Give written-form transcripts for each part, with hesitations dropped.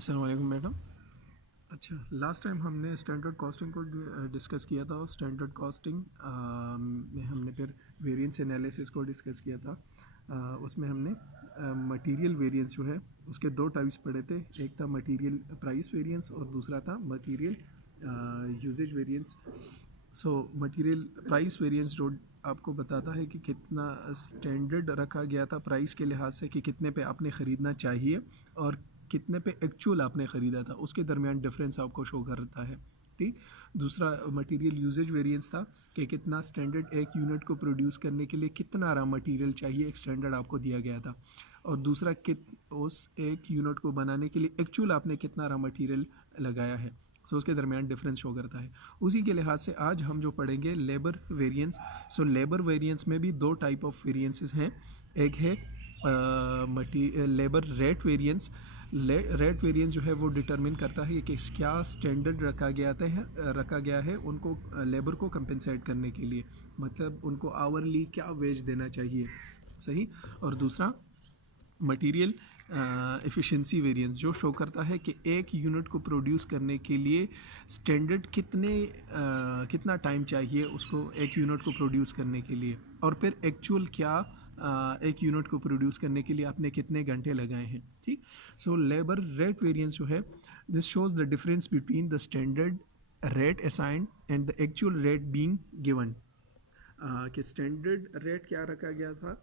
अस्सलाम वालेकुम मैडम। अच्छा, लास्ट टाइम हमने स्टैंडर्ड कॉस्टिंग को डिस्कस किया था और स्टैंडर्ड कॉस्टिंग में हमने फिर वेरिएंस एनालिसिस को डिस्कस किया था। उसमें हमने मटेरियल वेरिएंस जो है उसके दो टाइप्स पढ़े थे। एक था मटेरियल प्राइस वेरिएंस और दूसरा था material usage variance. So material price variance जो आपको बताता है कि कितना स्टैंडर्ड रखा गया था प्राइस के लिहाज से कि कितने पे आपने ख़रीदना चाहिए और कितने पे एक्चुअल आपने ख़रीदा था, उसके दरमियान डिफरेंस आपको शो करता है। ठीक। दूसरा मटेरियल यूजेज वेरिएंस था कि कितना स्टैंडर्ड एक यूनिट को प्रोड्यूस करने के लिए कितना रॉ मटेरियल चाहिए, एक स्टैंडर्ड आपको दिया गया था। और दूसरा उस एक यूनिट को बनाने के लिए एक्चुअल आपने कितना रॉ मटेरियल लगाया है, तो उसके दरमियान डिफरेंस शो करता है। उसी के लिहाज से आज हम जो पढ़ेंगे labour variance. So labour variance में भी दो टाइप ऑफ वेरिएंसेस हैं। एक है labour rate variance. Rate variance जो है वो डिटरमिन करता है कि क्या स्टैंडर्ड रखा गया है उनको लेबर को कंपेंसेट करने के लिए, मतलब उनको आवरली क्या वेज देना चाहिए, सही। और दूसरा मटेरियल एफिशिएंसी वेरिएंस जो शो करता है कि एक यूनिट को प्रोड्यूस करने के लिए स्टैंडर्ड कितना टाइम चाहिए उसको एक यूनिट को प्रोड्यूस करने के लिए, और फिर एक्चुअल क्या एक यूनिट को प्रोड्यूस करने के लिए आपने कितने घंटे लगाए हैं। ठीक। सो लेबर रेट वेरिएंस जो है this shows the difference between the standard rate assigned and the actual rate being given. कि स्टैंडर्ड रेट क्या रखा गया था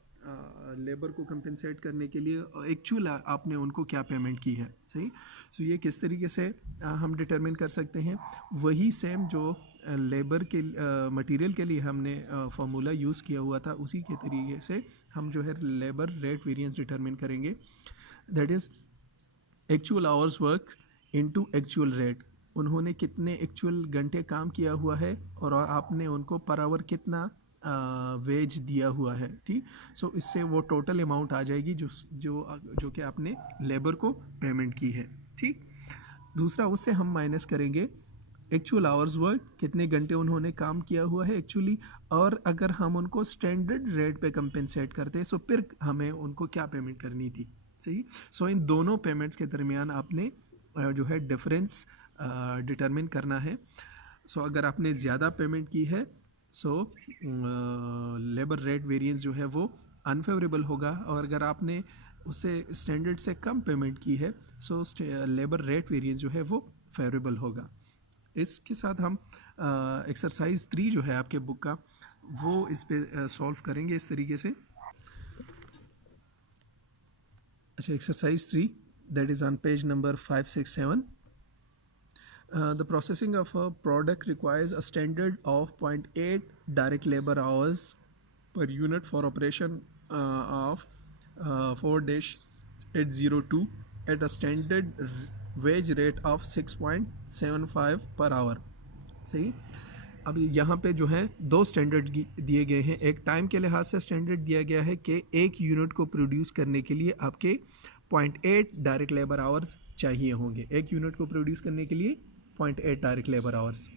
लेबर को कंपेंसेट करने के लिए, एक्चुअल आपने उनको क्या पेमेंट की है, सही। सो ये किस तरीके से हम डिटरमिन कर सकते हैं, वही सेम जो लेबर के मटेरियल के लिए हमने फार्मूला यूज़ किया हुआ था, उसी के तरीके से हम जो है लेबर रेट वेरिएंस डिटरमिन करेंगे। That is actual hours work into actual rate. उन्होंने कितने एक्चुअल घंटे काम किया हुआ है और आपने उनको पर आवर कितना वेज दिया हुआ है। ठीक। सो इससे वो टोटल अमाउंट आ जाएगी जो जो जो कि आपने लेबर को पेमेंट की है। ठीक। दूसरा उससे हम माइनस करेंगे एक्चुअल आवर्स वर्क, कितने घंटे उन्होंने काम किया हुआ है एक्चुअली, और अगर हम उनको स्टैंडर्ड रेट पे कंपेंसेट करते सो फिर हमें उनको क्या पेमेंट करनी थी, सही। सो इन दोनों पेमेंट्स के दरमियान आपने जो है डिफरेंस डिटरमिन करना है। सो अगर आपने ज़्यादा पेमेंट की है सो लेबर रेट वेरिएंस जो है वो अनफेवरेबल होगा, और अगर आपने उससे स्टैंडर्ड से कम पेमेंट की है सो लेबर रेट वेरिएंस जो है वो फेवरेबल होगा। इसके साथ हम एक्सरसाइज 3 जो है आपके बुक का वो इस पे सॉल्व करेंगे इस तरीके से। अच्छा, exercise 3 that is on page number 567। The processing of a product requires a standard of 0.8 direct labor hours per unit for operation of 4-802 at a standard wage rate of 6.75 per hour, सही। अब यहाँ पे जो है दो standard दिए गए हैं। एक टाइम के लिहाज से स्टैंडर्ड दिया गया है कि एक यूनिट को प्रोड्यूस करने के लिए आपके 0.8 डायरेक्ट लेबर आवर्स चाहिए होंगे। एक यूनिट को प्रोड्यूस करने के लिए 0.8 डायरेक्ट लेबर आवर्स,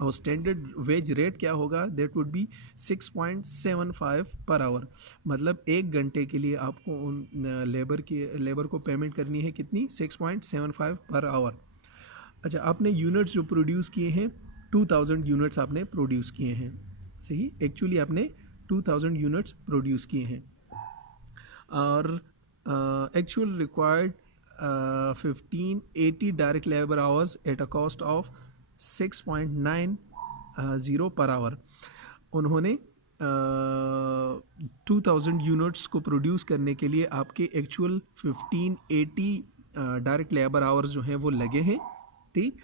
और स्टैंडर्ड वेज रेट क्या होगा, that would be 6.75 per hour. मतलब एक घंटे के लिए आपको उन लेबर को पेमेंट करनी है कितनी, 6.75 पर आवर। अच्छा, आपने यूनिट्स जो प्रोड्यूस किए हैं 2000 यूनिट्स आपने प्रोड्यूस किए हैं, सही। एक्चुअली आपने 2000 यूनिट्स प्रोड्यूस किए हैं, और actual required 1580 direct labour hours at a cost of 6.90 per hour. उन्होंने 2000 यूनिट्स को प्रोड्यूस करने के लिए आपके एक्चुअल 1580 डायरेक्ट लेबर आवर्स जो हैं वो लगे हैं, ठीक,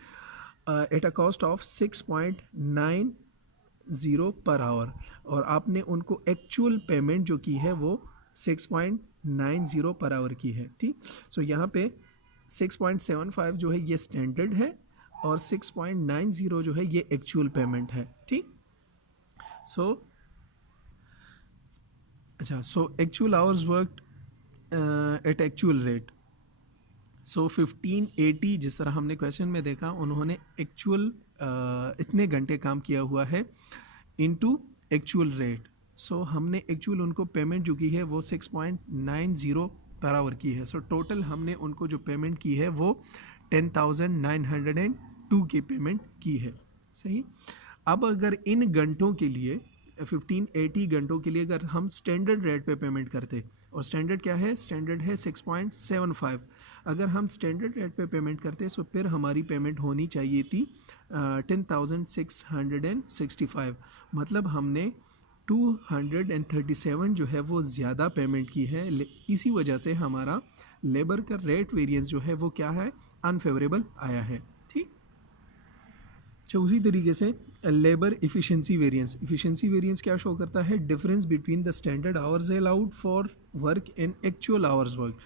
at a cost of 6.90 per hour, और आपने उनको एक्चुअल पेमेंट जो की है वो 6.90 पर आवर की है। ठीक। सो यहाँ पे 6.75 जो है ये स्टैंडर्ड है और 6.90 जो है ये एक्चुअल पेमेंट है। ठीक। सो अच्छा, so actual hours worked at actual rate. So 1580 जिस तरह हमने क्वेश्चन में देखा, उन्होंने एक्चुअल इतने घंटे काम किया हुआ है इनटू एक्चुअल रेट। सो हमने एक्चुअल उनको पेमेंट जो की है वो 6.90 पर आवर की है। सो टोटल हमने उनको जो पेमेंट की है वो 10,902 की पेमेंट की है। सही। अब अगर इन घंटों के लिए 1580 घंटों के लिए अगर हम स्टैंडर्ड रेट पे पेमेंट करते, और स्टैंडर्ड क्या है, स्टैंडर्ड है 6.75, अगर हम स्टैंडर्ड रेट पे पेमेंट करते तो फिर हमारी पेमेंट होनी चाहिए थी 10,665, मतलब हमने 237 जो है वो ज़्यादा पेमेंट की है। इसी वजह से हमारा लेबर का रेट वेरिएंस जो है वो क्या है, अनफेवरेबल आया है। ठीक। अच्छा, उसी तरीके से labour efficiency variance, efficiency variance क्या शो करता है, difference between the standard hours allowed for work and actual hours work.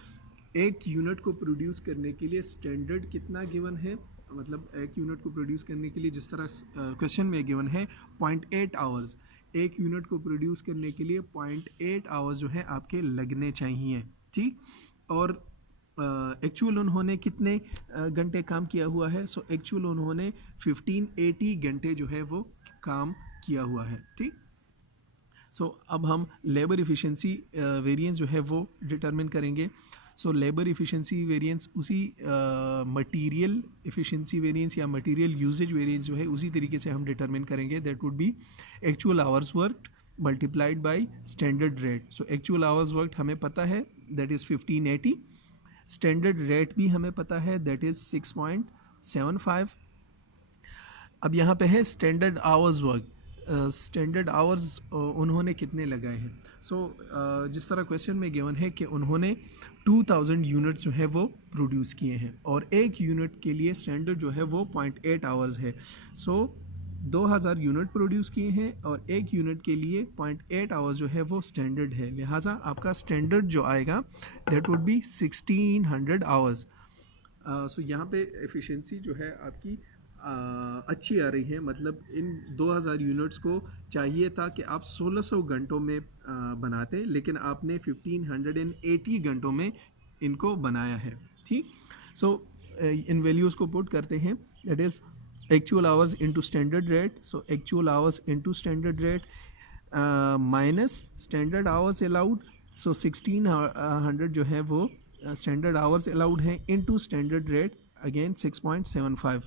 एक यूनिट को प्रोड्यूस करने के लिए स्टैंडर्ड कितना गिवन है, मतलब एक यूनिट को प्रोड्यूस करने के लिए जिस तरह क्वेश्चन में गिवन है 0.8 आवर्स, एक यूनिट को प्रोड्यूस करने के लिए 0.8 आवर्स जो है आपके लगने चाहिए। ठीक। और एक्चुअल उन्होंने कितने घंटे काम किया हुआ है, सो एक्चुअल उन्होंने 1580 घंटे जो है वो काम किया हुआ है। ठीक। सो अब हम लेबर इफ़िशेंसी वेरिएंस जो है वो डिटरमिन करेंगे। सो लेबर इफ़िशेंसी वेरिएंस उसी मटेरियल इफ़िशेंसी वेरिएंस या मटेरियल यूजेज वेरिएंस जो है उसी तरीके से हम डिटरमिन करेंगे। That would be actual hours worked multiplied by standard rate. So actual hours worked हमें पता है दैट इज़ 1580, स्टैंडर्ड रेट भी हमें पता है दैट इज़ 6.75। अब यहाँ पे है standard hours work, standard hours उन्होंने कितने लगाए हैं। सो जिस तरह क्वेश्चन में गिवन है कि उन्होंने 2000 यूनिट्स जो है वो प्रोड्यूस किए हैं और एक यूनिट के लिए स्टैंडर्ड जो है वो 0.8 आवर्स है। सो 2000 यूनिट प्रोड्यूस किए हैं और एक यूनिट के लिए 0.8 आवर्स जो है वो स्टैंडर्ड है, लिहाजा आपका स्टैंडर्ड जो आएगा दैट वुड बी 1600 आवर्स। सो यहाँ पे एफिशिएंसी जो है आपकी अच्छी आ रही है, मतलब इन 2000 यूनिट्स को चाहिए था कि आप 1600 घंटों में बनाते, लेकिन आपने 1580 घंटों में इनको बनाया है। ठीक। सो इन वैल्यूज़ को पुट करते हैं, that is actual hours into standard rate. So actual hours into standard rate minus standard hours allowed. So 1600 जो है वो स्टैंडर्ड आवर्स अलाउड हैं into standard rate again 6.75।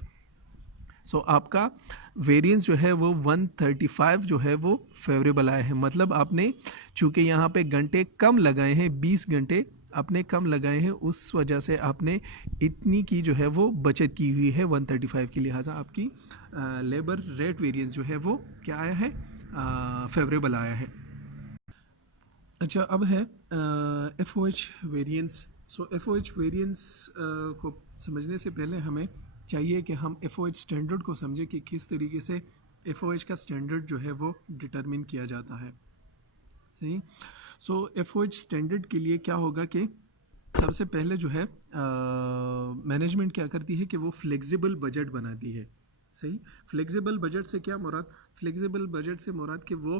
So आपका वेरिएंस जो है वो 135 जो है वो फेवरेबल आए हैं, मतलब आपने चूँकि यहाँ पे घंटे कम लगाए हैं, 20 घंटे आपने कम लगाए हैं, उस वजह से आपने इतनी की जो है वो बचत की हुई है 135 की, लिहाजा आपकी लेबर रेट वेरिएंस जो है वो क्या आया है, फेवरेबल आया है। अच्छा, अब है FOH वेरिएंस। सो FOH वेरिएंस को समझने से पहले हमें चाहिए कि हम FOH स्टैंडर्ड को समझें कि किस तरीके से FOH का स्टैंडर्ड जो है वो डिटरमिन किया जाता है। सही। सो FOH स्टैंडर्ड के लिए क्या होगा कि सबसे पहले जो है मैनेजमेंट क्या करती है कि वो फ्लेक्सिबल बजट बनाती है। सही। फ्लेक्सिबल बजट से क्या मुराद, फ्लेक्सिबल बजट से मुराद कि वो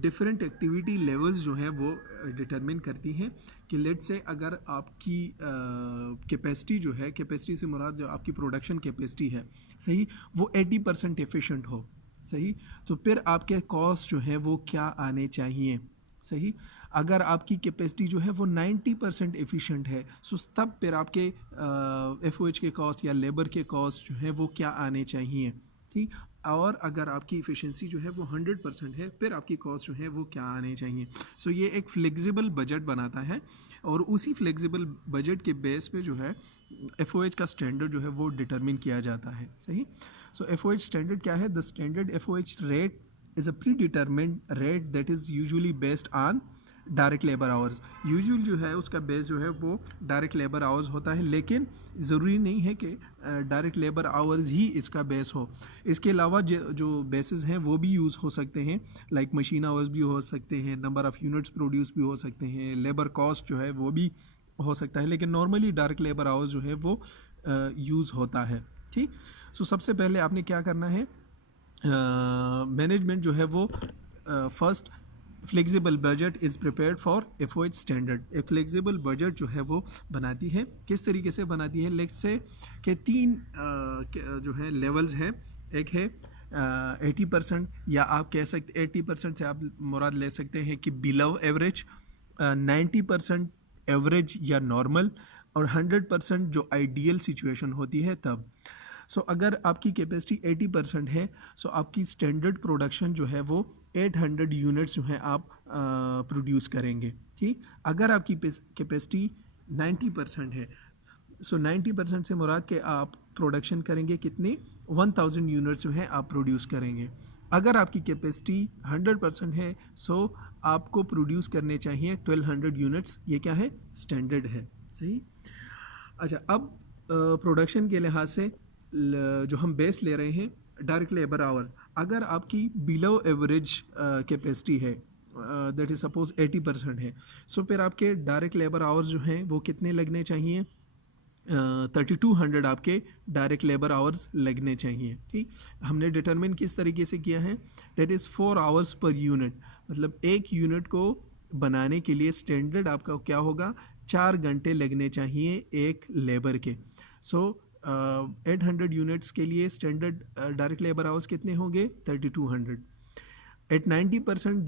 डिफरेंट एक्टिविटी लेवल्स जो है वो डिटरमिन करती हैं कि लेट से अगर आपकी कैपेसिटी जो है, कैपेसिटी से मुराद जो आपकी प्रोडक्शन कैपेसिटी है, सही, वो 80% एफिशिएंट हो, सही, तो फिर आपके कॉस्ट जो है वो क्या आने चाहिए। सही। अगर आपकी कैपेसिटी जो है वो 90% एफिशिएंट है, सो तब फिर आपके FOH के कॉस्ट या लेबर के कॉस्ट जो है वो क्या आने चाहिए। ठीक। और अगर आपकी इफ़िशेंसी जो है वो 100% है, फिर आपकी कॉस्ट जो है वो क्या आने चाहिए। सो ये एक फ्लेक्सिबल बजट बनाता है और उसी फ्लेक्सिबल बजट के बेस पे जो है FOH का स्टैंडर्ड जो है वो डिटरमिन किया जाता है। सही। सो FOH स्टैंडर्ड क्या है, the standard FOH rate is a pre determined rate that is usually based on direct labour hours. Usual जो है उसका बेस जो है वो डायरेक्ट लेबर आवर्स होता है, लेकिन ज़रूरी नहीं है कि डायरेक्ट लेबर आवर्स ही इसका बेस हो। इसके अलावा जो बेसिस हैं वो भी यूज़ हो सकते हैं, लाइक मशीन आवर्स भी हो सकते हैं, नंबर ऑफ़ यूनिट्स प्रोड्यूस भी हो सकते हैं, लेबर कॉस्ट जो है वो भी हो सकता है, लेकिन नॉर्मली डायरेक्ट लेबर आवर्स जो है वो यूज़ होता है। ठीक। सो सबसे पहले आपने क्या करना है, मैनेजमेंट जो है वो first flexible budget is prepared for FOH standard. एक फ्लेक्सिबल बजट जो है वो बनाती है, किस तरीके से बनाती है, लेट्स से कि 3 जो है लेवल्स हैं। एक है 80%, या आप कह सकते 80% से आप मुराद ले सकते हैं कि बिलो एवरेज, 90% एवरेज या नॉर्मल, और 100% जो आइडियल सिचुएशन होती है तब। सो अगर आपकी कैपेसिटी 80% है, सो आपकी स्टैंडर्ड प्रोडक्शन जो है वो 800 यूनिट्स जो है आप प्रोड्यूस करेंगे। ठीक, अगर आपकी कैपेसिटी 90% है, सो 90% से मुराद के आप प्रोडक्शन करेंगे कितने, 1000 यूनिट्स जो है आप प्रोड्यूस करेंगे। अगर आपकी कैपेसिटी 100% है, सो आपको प्रोड्यूस करने चाहिए 1200 यूनिट्स। ये क्या है, स्टैंडर्ड है। सही। अच्छा, अब प्रोडक्शन के लिहाज से जो हम बेस ले रहे हैं डायरेक्ट लेबर आवर्स, अगर आपकी बिलो एवरेज कैपेसिटी है, दैट इज सपोज 80% है, सो फिर आपके डायरेक्ट लेबर आवर्स जो हैं वो कितने लगने चाहिए, 3200 आपके डायरेक्ट लेबर आवर्स लगने चाहिए। ठीक, हमने डिटरमिन किस तरीके से किया है, that is 4 hours per unit, मतलब एक यूनिट को बनाने के लिए स्टैंडर्ड आपका क्या होगा, 4 घंटे लगने चाहिए एक लेबर के। सो 800 यूनिट्स के लिए स्टैंडर्ड डायरेक्ट लेबर आवर्स कितने होंगे, 3200। एट 90%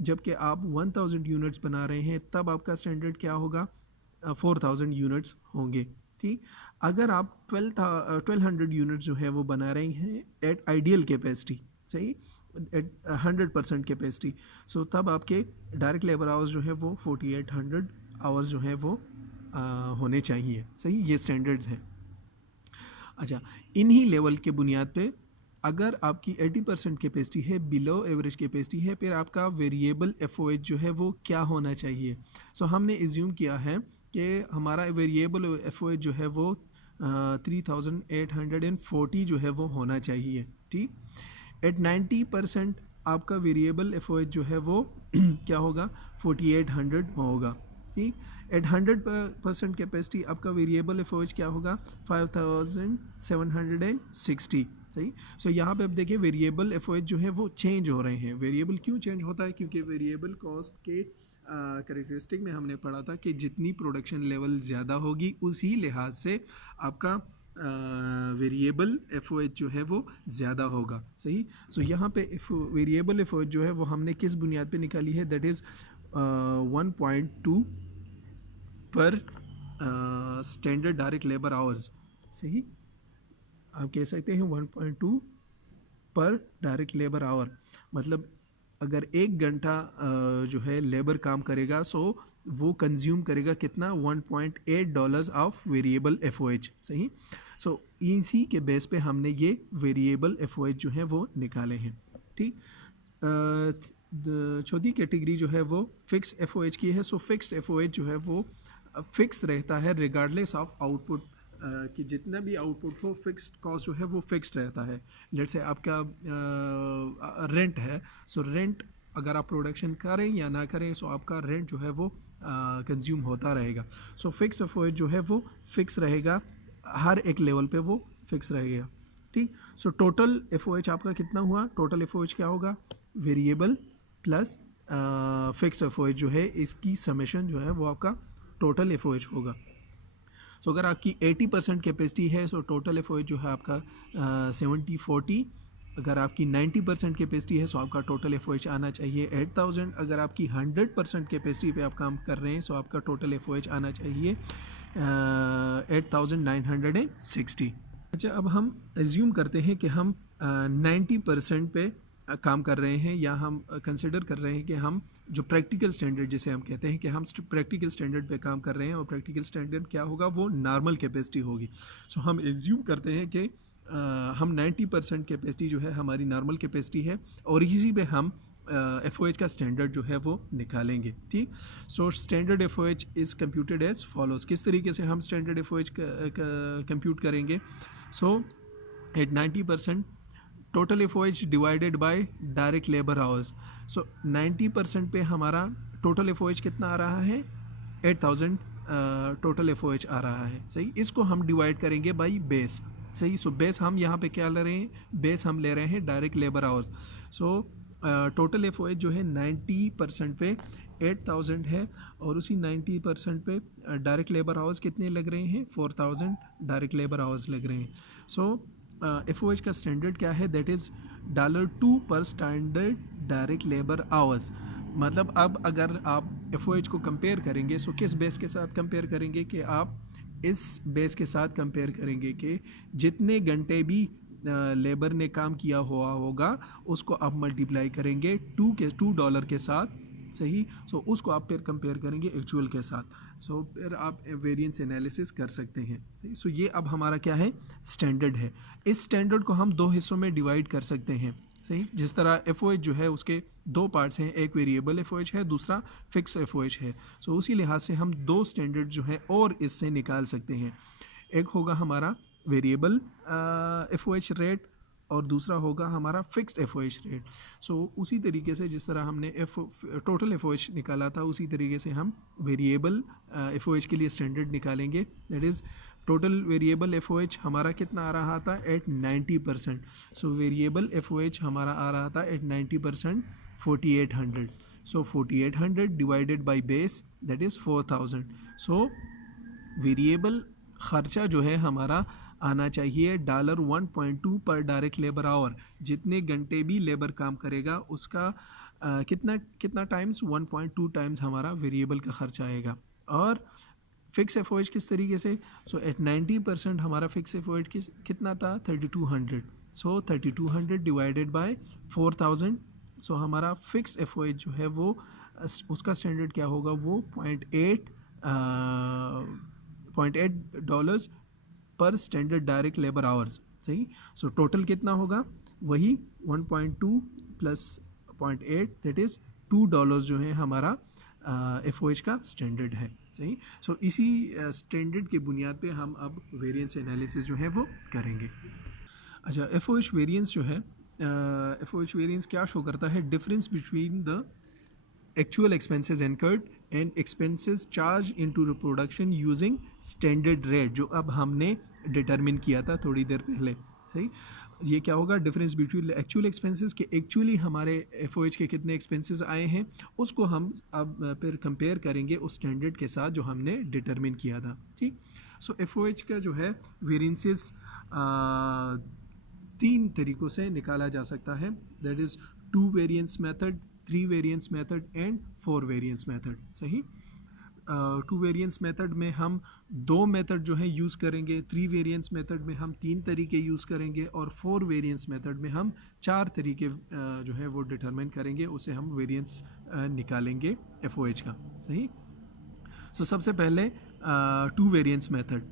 जबकि आप 1000 यूनिट्स बना रहे हैं, तब आपका स्टैंडर्ड क्या होगा, 4000 यूनिट्स होंगे। ठीक, अगर आप 1200 यूनिट्स जो है वो बना रहे हैं एट आइडियल कैपेसिटी, सही, एट 100% कैपेसिटी, सो तब आपके डायरेक्ट लेबर आवर्स जो है वो 4800 आवर्स जो है वो होने चाहिए। सही, ये स्टैंडर्ड्स हैं। अच्छा, इन्हीं लेवल के बुनियाद पे अगर आपकी 80% कैपेसिटी है, बिलो एवरेज कैपेसिटी है, फिर आपका वेरिएबल एफओएच जो है वो क्या होना चाहिए। सो हमने एज्यूम किया है कि हमारा वेरिएबल एफओएच जो है वो 3840 जो है वो होना चाहिए। ठीक, एट 90% आपका वेरिएबल एफओएच जो है वो क्या होगा, 4800 होगा। ठीक, एट 100% कैपेसिटी आपका वेरिएबल एफओएच क्या होगा, 5760। सही। सो यहाँ पे अब देखिए वेरिएबल एफओएच जो है वो चेंज हो रहे हैं। वेरिएबल क्यों चेंज होता है, क्योंकि वेरिएबल कॉस्ट के कैरेक्टरिस्टिक में हमने पढ़ा था कि जितनी प्रोडक्शन लेवल ज़्यादा होगी उसी लिहाज से आपका वेरिएबल एफओएच जो है वो ज़्यादा होगा। सही। सो यहाँ पे वेरिएबल एफओएच जो है वो हमने किस बुनियाद पे निकाली है, दैट इज़ 1.2 पर स्टैंडर्ड डायरेक्ट लेबर आवर्स। सही, आप कह सकते हैं 1.2 पर डायरेक्ट लेबर आवर, मतलब अगर 1 घंटा जो है लेबर काम करेगा, सो वो कंज्यूम करेगा कितना, $1.8 ऑफ वेरिएबल एफओएच। सही। सो इसी के बेस पे हमने ये वेरिएबल एफओएच जो है वो निकाले हैं। ठीक, चौथी कैटेगरी जो है वो फिक्स एफओएच की है। सो फिक्स एफओएच जो है वो फिक्स रहता है रिगार्डलेस ऑफ आउटपुट, कि जितना भी आउटपुट हो फिक्स्ड कॉस्ट जो है वो फिक्स्ड रहता है। लेट्स से आपका रेंट है, सो रेंट अगर आप प्रोडक्शन करें या ना करें, सो आपका रेंट जो है वो कंज्यूम होता रहेगा। सो फिक्स एफओएच जो है वो फिक्स रहेगा, हर एक लेवल पे वो फिक्स रहेगा। ठीक, सो टोटल एफओएच आपका कितना हुआ, टोटल एफओएच क्या होगा, वेरिएबल प्लस फिक्स्ड एफओएच जो है, इसकी समेशन जो है वो आपका टोटल एफओएच होगा। सो अगर आपकी 80% कैपेसिटी है, सो टोटल एफओएच जो है आपका 7040। अगर आपकी 90% कैपेसिटी है, सो आपका टोटल एफओएच आना चाहिए 8000। अगर आपकी 100% कैपेसिटी पे आप काम कर रहे हैं, सो आपका टोटल एफओएच आना चाहिए 8960। अच्छा, अब हम एज्यूम करते हैं कि हम 90% पे काम कर रहे हैं, या हम कंसिडर कर रहे हैं कि हम जो प्रैक्टिकल स्टैंडर्ड जिसे हम कहते हैं कि हम प्रैक्टिकल स्टैंडर्ड पे काम कर रहे हैं, और प्रैक्टिकल स्टैंडर्ड क्या होगा, वो नॉर्मल कैपेसिटी होगी। सो हम एज्यूम करते हैं कि हम 90% कैपेसिटी जो है हमारी नॉर्मल कैपेसिटी है, और इसी पे हम एफओएच का स्टैंडर्ड जो है वो निकालेंगे। ठीक, so standard FOH is computed as follows. किस तरीके से हम स्टैंडर्ड एफओएच कंप्यूट करेंगे, so at 90% total FOH divided by direct labour hours. So 90% पे हमारा टोटल एफओएच कितना आ रहा है, 8000 टोटल एफओएच आ रहा है। सही, इसको हम डिवाइड करेंगे बाय बेस। सही, सो बेस हम यहाँ पे क्या ले रहे हैं, बेस हम ले रहे हैं direct labour hours. So total FOH जो है 90% पे 8000 है, और उसी 90% पे डायरेक्ट लेबर आवर्स कितने लग रहे हैं, 4000 डायरेक्ट लेबर आवर्स लग रहे हैं। सो एफओएच का स्टैंडर्ड क्या है, दैट इज़ $2 पर स्टैंडर्ड डायरेक्ट लेबर आवर्स। मतलब अब अगर आप FOH को कंपेयर करेंगे, सो किस बेस के साथ कंपेयर करेंगे कि आप इस बेस के साथ कंपेयर करेंगे कि जितने घंटे भी लेबर ने काम किया हुआ होगा उसको आप मल्टीप्लाई करेंगे $2 के साथ, सही। सो उसको आप फिर कंपेयर करेंगे एक्चुअल के साथ, सो फिर आप वेरिएंस एनालिसिस कर सकते हैं। सो ये अब हमारा क्या है, स्टैंडर्ड है। इस स्टैंडर्ड को हम दो हिस्सों में डिवाइड कर सकते हैं, सही। जिस तरह FOH जो है उसके दो पार्ट्स हैं, एक वेरिएबल FOH है, दूसरा फिक्स FOH है। सो उसी लिहाज से हम दो स्टैंडर्ड जो है और इससे निकाल सकते हैं। एक होगा हमारा वेरिएबल FOH रेट और दूसरा होगा हमारा फिक्स्ड FOH रेट। सो उसी तरीके से जिस तरह हमने टोटल FOH निकाला था, उसी तरीके से हम वेरिएबल FOH के लिए स्टैंडर्ड निकालेंगे। That is total variable FOH हमारा कितना आ रहा था, एट 90%। सो वेरिएबल FOH हमारा आ रहा था at 90%, 4800। So 4800 divided by base, that is 4000। So variable ख़र्चा जो है हमारा आना चाहिए $1.2 पर डायरेक्ट लेबर आवर। जितने घंटे भी लेबर काम करेगा उसका कितना टाइम्स, 1.2 टाइम्स हमारा वेरिएबल का खर्चा आएगा। और फिक्स FOH किस तरीके से, सो एट 90% हमारा फिक्स FOH कितना था, 3200। सो 3200 डिवाइडेड बाय 4000। सो हमारा फिक्स FOH जो है वो उसका स्टैंडर्ड क्या होगा, वो $0.8 पर स्टैंडर्ड डायरेक्ट लेबर आवर्स, सही। सो टोटल कितना होगा, वही 1.2 प्लस 0.8, दैट इज़ $2 जो है हमारा FOH का स्टैंडर्ड है, सही। सो इसी स्टैंडर्ड के बुनियाद पे हम अब वेरिएंस एनालिसिस जो है वो करेंगे। अच्छा, FOH वेरिएंस जो है, FOH वेरिएंस क्या शो करता है, difference between the actual expenses incurred and expenses charged into the production using standard rate, जो अब हमने डिटरमिन किया था थोड़ी देर पहले, सही। ये क्या होगा, डिफरेंस बिटवीन एक्चुअल एक्सपेंसेस के एक्चुअली हमारे FOH के कितने एक्सपेंसेस आए हैं, उसको हम अब फिर कंपेयर करेंगे उस स्टैंडर्ड के साथ जो हमने डिटरमिन किया था, ठीक। सो FOH का जो है वेरिएंसेस 3 तरीक़ों से निकाला जा सकता है, that is 2 variance method, 3 variance method and 4 variance method, सही। 2 वेरिएंस मेथड में हम 2 मेथड जो है यूज़ करेंगे, 3 वेरिएंस मेथड में हम 3 तरीके यूज़ करेंगे और 4 वेरिएंस मेथड में हम 4 तरीके जो है वो डिटरमिन करेंगे, उसे हम वेरिएंस निकालेंगे FOH का, सही। सो सबसे पहले 2 वेरिएंस मेथड।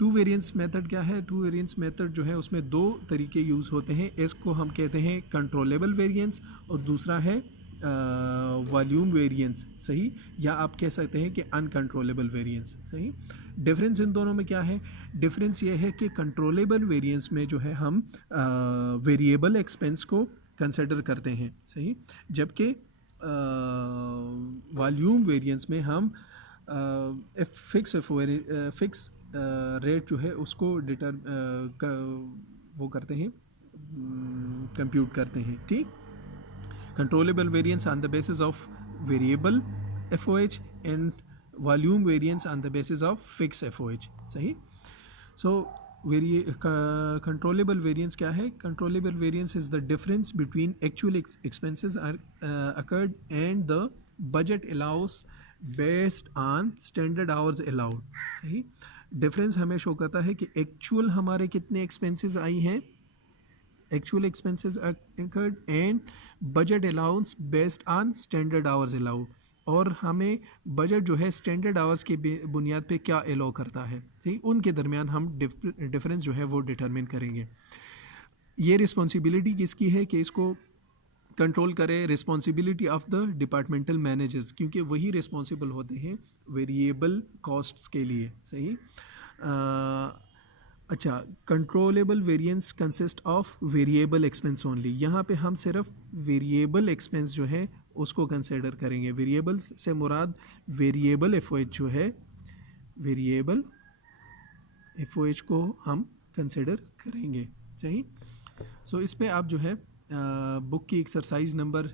2 वेरिएंस मेथड क्या है, 2 वेरिएंस मेथड जो है उसमें 2 तरीके यूज़ होते हैं। इसको हम कहते हैं कंट्रोलेबल वेरिएंस और दूसरा है वॉल्यूम वेरिएंस, सही, या आप कह सकते हैं कि अनकंट्रोलेबल वेरिएंस, सही। डिफरेंस इन दोनों में क्या है, डिफरेंस ये है कि कंट्रोलेबल वेरिएंस में जो है हम वेरिएबल एक्सपेंस को कंसिडर करते हैं, सही, जबकि वॉल्यूम वेरिएंस में हम फिक्स रेट जो है उसको वो करते हैं, कंप्यूट करते हैं, ठीक। Controllable variance on the basis of variable FOH and volume variance on the basis of fix FOH, सही। सो कंट्रोलेबल वेरिएंस क्या है, controllable variance is the difference between actual expenses occurred and the budget allow us based on standard hours allowed, सही। Difference हमें show करता है कि actual हमारे कितने एक्सपेंसेस आई हैं, actual expenses incurred and budget allowance based on standard hours allowed, और हमें बजट जो है स्टैंडर्ड आवर्स के बुनियाद पे क्या अलाउ करता है, ठीक। उनके दरमियान हम डिफरेंस जो है वो डिटरमिन करेंगे। ये रिस्पॉन्सिबिलिटी किसकी है कि इसको कंट्रोल करे, responsibility of the departmental managers, क्योंकि वही रिस्पॉन्सिबल होते हैं वेरिएबल कॉस्ट्स के लिए, सही। अच्छा, controllable variance consist of variable expense only. यहाँ पे हम सिर्फ वेरिएबल एक्सपेंस जो है उसको कंसिडर करेंगे। वेरिएबल से मुराद वेरिएबल FOH जो है, वेरिएबल FOH को हम कंसिडर करेंगे, सही। सो इस पे आप जो है बुक की एक्सरसाइज नंबर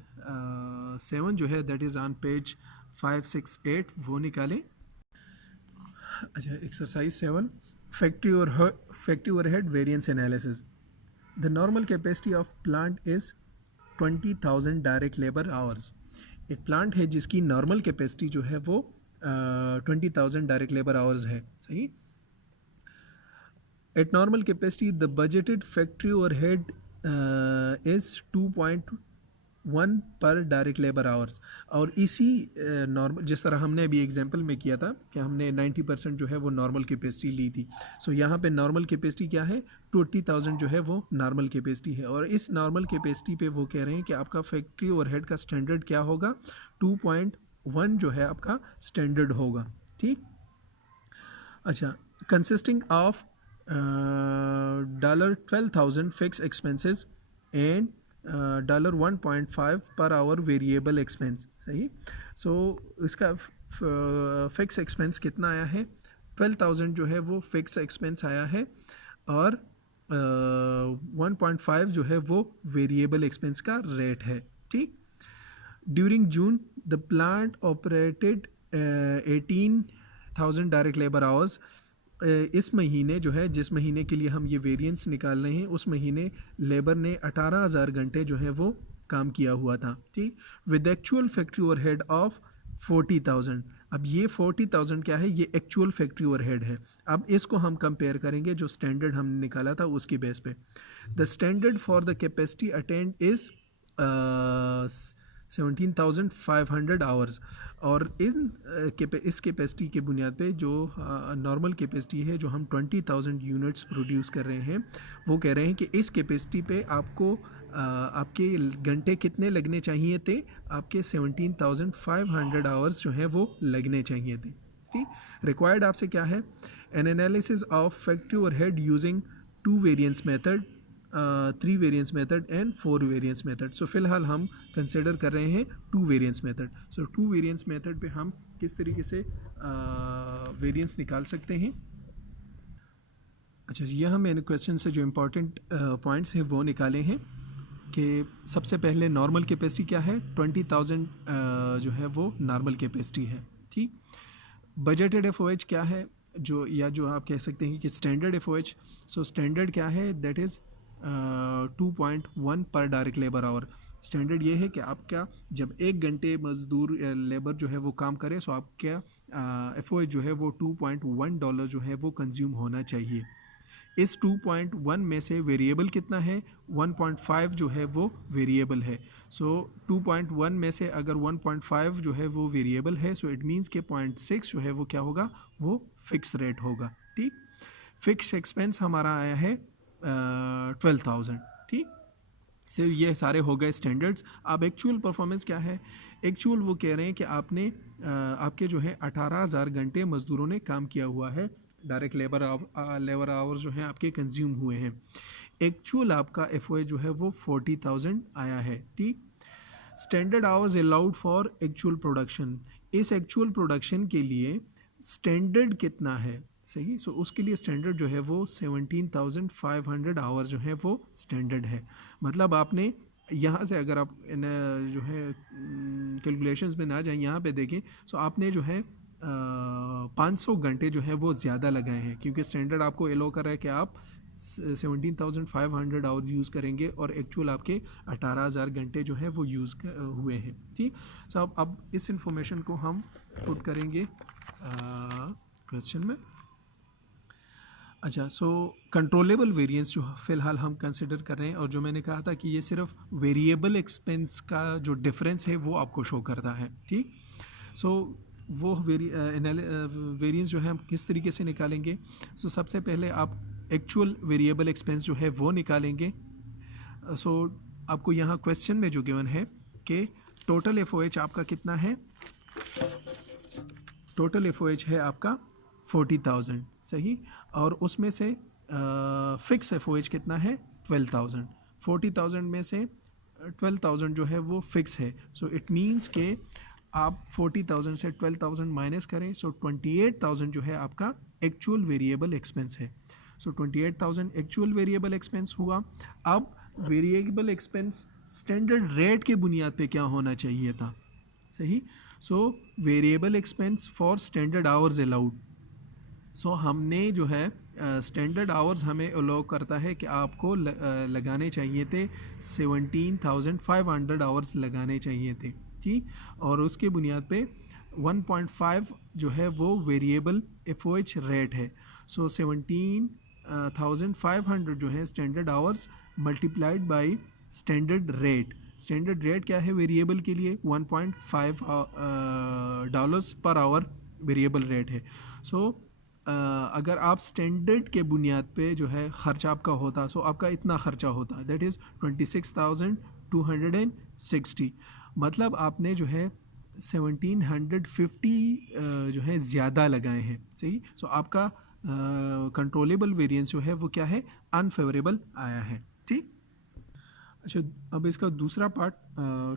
7 जो है दैट इज़ ऑन पेज 568 वो निकालें। अच्छा, exercise 7, factory overhead variance analysis. The normal capacity of plant is 20,000 direct labour hours एक प्लांट है जिसकी नॉर्मल कैपेसिटी जो है वो 20,000 डायरेक्ट लेबर आवर्स है, सही। Eight normal capacity the budgeted factory overhead is 2.1 पर डायरेक्ट लेबर आवर्स। और इसी नॉर्मल, जिस तरह हमने अभी एग्जांपल में किया था कि हमने 90% जो है वो नॉर्मल कैपेसिटी ली थी, सो यहाँ पे नॉर्मल कैपेसिटी क्या है, 20,000 जो है वो नॉर्मल कैपेसिटी है। और इस नॉर्मल कैपेसिटी पे वो कह रहे हैं कि आपका फैक्ट्री ओवरहेड का स्टैंडर्ड क्या होगा, 2.1 जो है आपका स्टैंडर्ड होगा, ठीक। अच्छा, consisting of $12,000 fix expenses and $1.5 per hour variable expense, सही। सो इसका फिक्स एक्सपेंस कितना आया है, 12,000 जो है वो फिक्स एक्सपेंस आया है, और 1.5 जो है वो वेरिएबल एक्सपेंस का रेट है, ठीक। During June the plant operated 18,000 direct labour hours. इस महीने जो है, जिस महीने के लिए हम ये वेरिएंस निकाल रहे हैं, उस महीने लेबर ने 18,000 घंटे जो है वो काम किया हुआ था, ठीक। With actual factory overhead of 40,000। अब ये 40,000 क्या है, ये एक्चुअल फैक्ट्री ओवरहेड है। अब इसको हम कंपेयर करेंगे जो स्टैंडर्ड हमने निकाला था उसकी बेस पे। The standard for the capacity attend is 17,500 hours. और इस कैपेसिटी के बुनियाद पे जो नॉर्मल कैपेसिटी है, जो हम 20,000 यूनिट्स प्रोड्यूस कर रहे हैं, वो कह रहे हैं कि इस कैपेसिटी पे आपको आपके घंटे कितने लगने चाहिए थे, आपके 17,500 आवर्स जो हैं वो लगने चाहिए थे, ठीक। रिक्वायर्ड आपसे क्या है, an analysis of factory overhead using 2 variance method, 3 variance method and 4 variance method. So फिलहाल हम कंसिडर कर रहे हैं 2 variance method. So 2 variance method पे हम किस तरीके से वेरिएंस निकाल सकते हैं। अच्छा, यहाँ मैंने क्वेश्चन से जो इम्पोर्टेंट पॉइंट्स हैं वो निकाले हैं कि सबसे पहले नॉर्मल कैपेसिटी क्या है, 20,000 जो है वो नॉर्मल कैपेसिटी है, ठीक। बजटेड एफओएच क्या है, जो आप कह सकते हैं कि स्टैंडर्ड एफओएच। सो स्टैंडर्ड क्या है, दैट इज़ 2.1 पर डायरेक्ट लेबर आवर। स्टैंडर्ड ये है कि आपका जब 1 घंटे मजदूर लेबर जो है वो काम करे, सो आपका एफओएच जो है वो $2.1 जो है वो कंज्यूम होना चाहिए। इस 2.1 में से वेरिएबल कितना है, 1.5 जो है वो वेरिएबल है। सो 2.1 में से अगर 1.5 जो है वो वेरिएबल है, सो इट मीन्स के 0.6 जो है वो क्या होगा, वो फिक्स रेट होगा, ठीक। फिक्स एक्सपेंस हमारा आया है 12,000, ठीक। सो ये सारे हो गए स्टैंडर्ड्स। अब एक्चुअल परफॉर्मेंस क्या है, एक्चुअल वो कह रहे हैं कि आपने आपके जो है 18,000 घंटे मजदूरों ने काम किया हुआ है, डायरेक्ट लेबर आवर्स जो हैं आपके कंज्यूम हुए हैं। एक्चुअल आपका एफओए जो है वो 40,000 आया है, ठीक। Standard hours allowed for actual production. इस एक्चुअल प्रोडक्शन के लिए स्टैंडर्ड कितना है, सही। सो उसके लिए स्टैंडर्ड जो है वो 17,500 आवर जो है वो स्टैंडर्ड है। मतलब आपने यहाँ से अगर आप जो है कैलकुलेशंस में ना जाएं, यहाँ पे देखें, सो आपने जो है 500 घंटे जो है वो ज़्यादा लगाए हैं, क्योंकि स्टैंडर्ड आपको एलो कर रहा है कि आप 17,500 आवर यूज़ करेंगे और एक्चुअल आपके 18,000 घंटे जो है वो यूज़ हुए हैं, ठीक। सो अब इस इंफॉर्मेशन को हम पुट करेंगे क्वेश्चन में। अच्छा, सो कंट्रोलेबल वेरिएंस जो फ़िलहाल हम कंसिडर कर रहे हैं, और जो मैंने कहा था कि ये सिर्फ वेरिएबल एक्सपेंस का जो डिफरेंस है वो आपको शो करता है, ठीक। सो वो वेरिएंस जो है हम किस तरीके से निकालेंगे। सो सबसे पहले आप एक्चुअल वेरिएबल एक्सपेंस जो है वो निकालेंगे। सो आपको यहाँ क्वेश्चन में जो गिवन है कि टोटल एफओएच आपका कितना है, टोटल एफओएच है आपका 40,000, सही। और उसमें से फिक्स एफओएच कितना है, 12,000। 40,000 में से 12,000 जो है वो फिक्स है। सो इट मीन्स के आप 40,000 से 12,000 माइनस करें, सो 28,000 जो है आपका एक्चुअल वेरिएबल एक्सपेंस है। सो 28,000 एक्चुअल वेरिएबल एक्सपेंस हुआ। अब वेरिएबल एक्सपेंस स्टैंडर्ड रेट के बुनियाद पे क्या होना चाहिए था, सही। So variable expense for standard hours allowed. So हमने जो है स्टैंडर्ड आवर्स हमें अलाउ करता है कि आपको लगाने चाहिए थे 17,500 आवर्स लगाने चाहिए थे, ठीक, और उसके बुनियाद पे 1.5 जो है वो वेरिएबल FOH रेट है। सो 17,500 जो है standard hours multiplied by standard rate. Standard rate क्या है वेरिएबल के लिए? 1.5 dollars per hour variable rate है। सो अगर आप स्टैंडर्ड के बुनियाद पे जो है ख़र्चा आपका होता, सो आपका इतना ख़र्चा होता, दैट इज़ 26,260। मतलब आपने जो है 1750 जो है ज़्यादा लगाए हैं, सही। सो आपका कंट्रोलेबल वेरिएंस जो है वो क्या है? अनफेवरेबल आया है, ठीक। अच्छा, अब इसका दूसरा पार्ट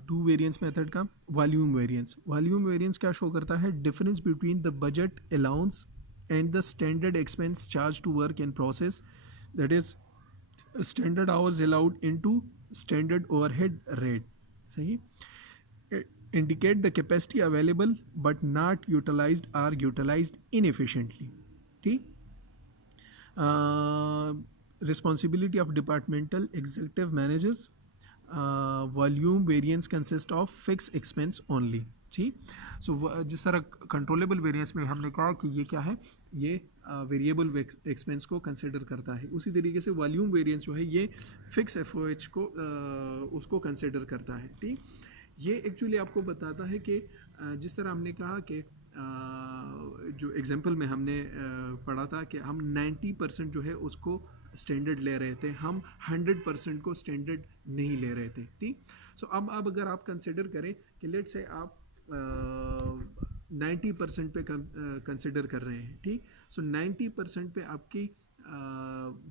टू वेरिएंस मेथड का वॉल्यूम वेरिएंस। वॉल्यूम वेरिएंस क्या शो करता है? Difference between the budget allowance and the standard expense charge to work in process, that is standard hours allowed into standard overhead rate, सही। Indicate the capacity available but not utilized or utilized inefficiently, ठीक। Responsibility of departmental executive managers. Volume variance consist of fix expense only, ठीक। So जिस तरह controllable variance में हमने कहा कि ये क्या है, ये वेरिएबल एक्सपेंस को कंसिडर करता है, उसी तरीके से वॉल्यूम वेरिएंस जो है ये फिक्स FOH को उसको कंसिडर करता है, ठीक। ये एक्चुअली आपको बताता है कि जिस तरह हमने कहा कि जो एग्जांपल में हमने पढ़ा था कि हम 90% जो है उसको स्टैंडर्ड ले रहे थे, हम 100% को स्टैंडर्ड नहीं ले रहे थे, ठीक। सो अब अगर आप कंसिडर करें कि लेट से आप 90% पे कंसिडर कर रहे हैं, ठीक। सो 90% पे आपकी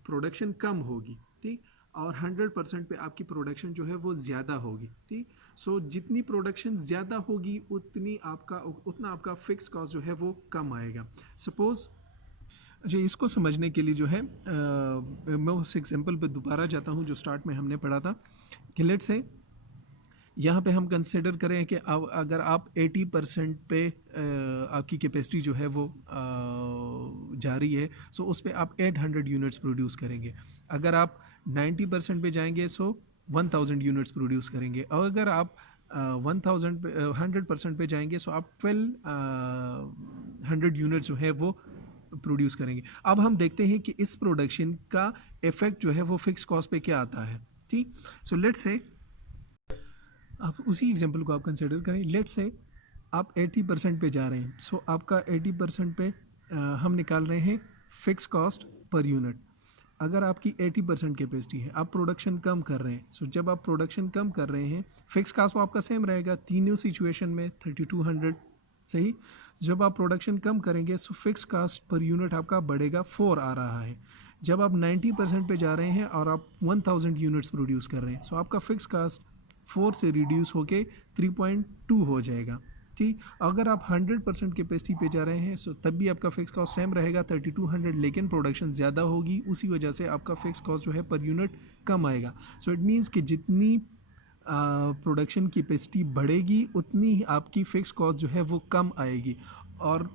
प्रोडक्शन कम होगी, ठीक, और 100% पे आपकी प्रोडक्शन जो है वो ज़्यादा होगी, ठीक। सो जितनी प्रोडक्शन ज़्यादा होगी उतना आपका फिक्स कॉस्ट जो है वो कम आएगा। सपोज़, अच्छा, इसको समझने के लिए जो है मैं उस एग्जांपल पे दोबारा जाता हूँ जो स्टार्ट में हमने पढ़ा था कि लेट से यहाँ पे हम कंसिडर करें कि अगर आप 80% पे आपकी कैपेसिटी जो है वो जा रही है, सो उस पर आप 800 यूनिट्स प्रोड्यूस करेंगे। अगर आप 90% पे जाएंगे सो 1000 यूनिट्स प्रोड्यूस करेंगे, और अगर आप 100% पे जाएंगे सो आप 1200 यूनिट्स जो है वो प्रोड्यूस करेंगे। अब हम देखते हैं कि इस प्रोडक्शन का इफेक्ट जो है वो फिक्स कॉस्ट पे क्या आता है, ठीक। सो लेट्स से आप उसी एग्जांपल को आप कंसिडर करें। लेट्स से आप 80% पे जा रहे हैं, सो आपका 80% पे हम निकाल रहे हैं फिक्स कॉस्ट पर यूनिट। अगर आपकी 80% कैपेसिटी है, आप प्रोडक्शन कम कर रहे हैं, सो जब आप प्रोडक्शन कम कर रहे हैं फिक्स कॉस्ट तो आपका सेम रहेगा तीनों सिचुएशन में 3200, सही। जब आप प्रोडक्शन कम करेंगे so fix cost per unit आपका बढ़ेगा, 4 आ रहा है। जब आप 90% पे जा रहे हैं और आप 1000 यूनिट्स प्रोड्यूस कर रहे हैं, सो आपका फिक्स कॉस्ट 4 से रिड्यूस होके 3.2 हो जाएगा, ठीक। अगर आप 100% कैपेसिटी पे जा रहे हैं सो तब भी आपका फिक्स कॉस्ट सेम रहेगा 3200, लेकिन प्रोडक्शन ज़्यादा होगी, उसी वजह से आपका फिक्स कॉस्ट जो है पर यूनिट कम आएगा। सो इट मीन्स कि जितनी प्रोडक्शन कैपेसिटी बढ़ेगी उतनी ही आपकी फ़िक्स कॉस्ट जो है वो कम आएगी। और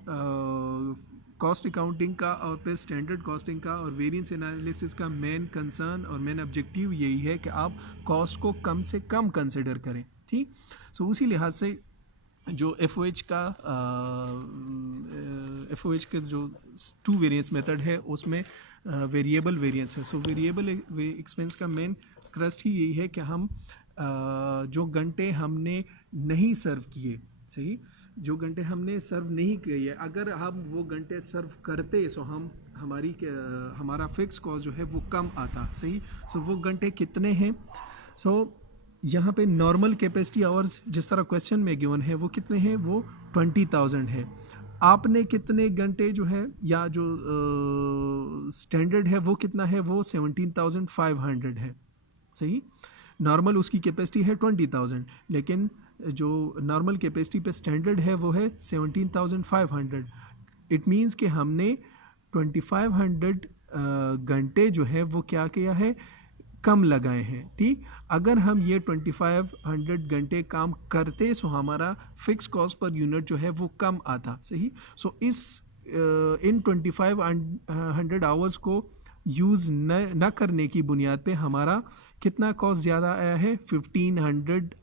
कॉस्ट अकाउंटिंग का और फिर स्टैंडर्ड कॉस्टिंग का और वेरिएंस एनालिसिस का मेन कंसर्न और मेन ऑब्जेक्टिव यही है कि आप कॉस्ट को कम से कम कंसिडर करें, ठीक। सो उसी लिहाज से जो FOH के जो टू वेरिएंस मेथड है उसमें वेरिएबल वेरिएंस है। सो वेरिएबल एक्सपेंस का मेन क्रस्ट ही यही है कि हम जो घंटे हमने नहीं सर्व किए, सही, जो घंटे हमने सर्व नहीं किए, अगर हम वो घंटे सर्व करते सो हमारा फिक्स कॉस्ट जो है वो कम आता, सही। सो वो घंटे कितने हैं? सो यहाँ पे नॉर्मल कैपेसिटी आवर्स जिस तरह क्वेश्चन में गिवन है वो कितने हैं? वो 20,000 है। आपने कितने घंटे जो है या जो स्टैंडर्ड है वो कितना है? वो 17,500 है, सही। नॉर्मल उसकी कैपेसिटी है 20,000, लेकिन जो नॉर्मल कैपेसिटी पे स्टैंडर्ड है वो है 17,500। इट मीन्स कि हमने 2500 घंटे जो है वो क्या किया है? कम लगाए हैं, ठीक। अगर हम ये 2500 घंटे काम करते सो हमारा फिक्स कॉस्ट पर यूनिट जो है वो कम आता, सही। सो इन 2500 आवर्स को यूज़ न करने की बुनियाद पे हमारा कितना कॉस्ट ज़्यादा आया है? $1,500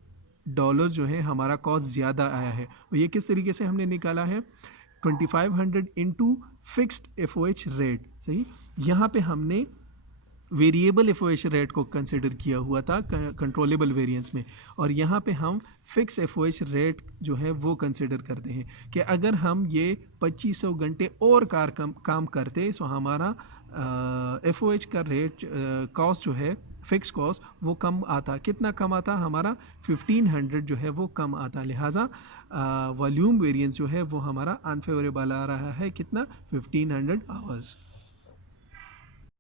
डॉलर जो है हमारा कॉस्ट ज़्यादा आया है। और ये किस तरीके से हमने निकाला है, 2500 इंटू फिक्स्ड FOH रेट। सही, यहाँ पे हमने वेरिएबल FOH रेट को कंसिडर किया हुआ था कंट्रोलेबल वेरिएंस में, और यहाँ पे हम फिक्स FOH रेट जो है वो कंसिडर करते हैं कि अगर हम ये 2500 घंटे और काम करते तो हमारा FOH का रेट कॉस्ट जो है फिक्स कॉस्ट वो कम आता। कितना कम आता, हमारा 1500 जो है वो कम आता। लिहाजा वॉल्यूम वेरिएंस जो है वो हमारा अनफेवरेबल आ रहा है, कितना, 1500 आवर्स।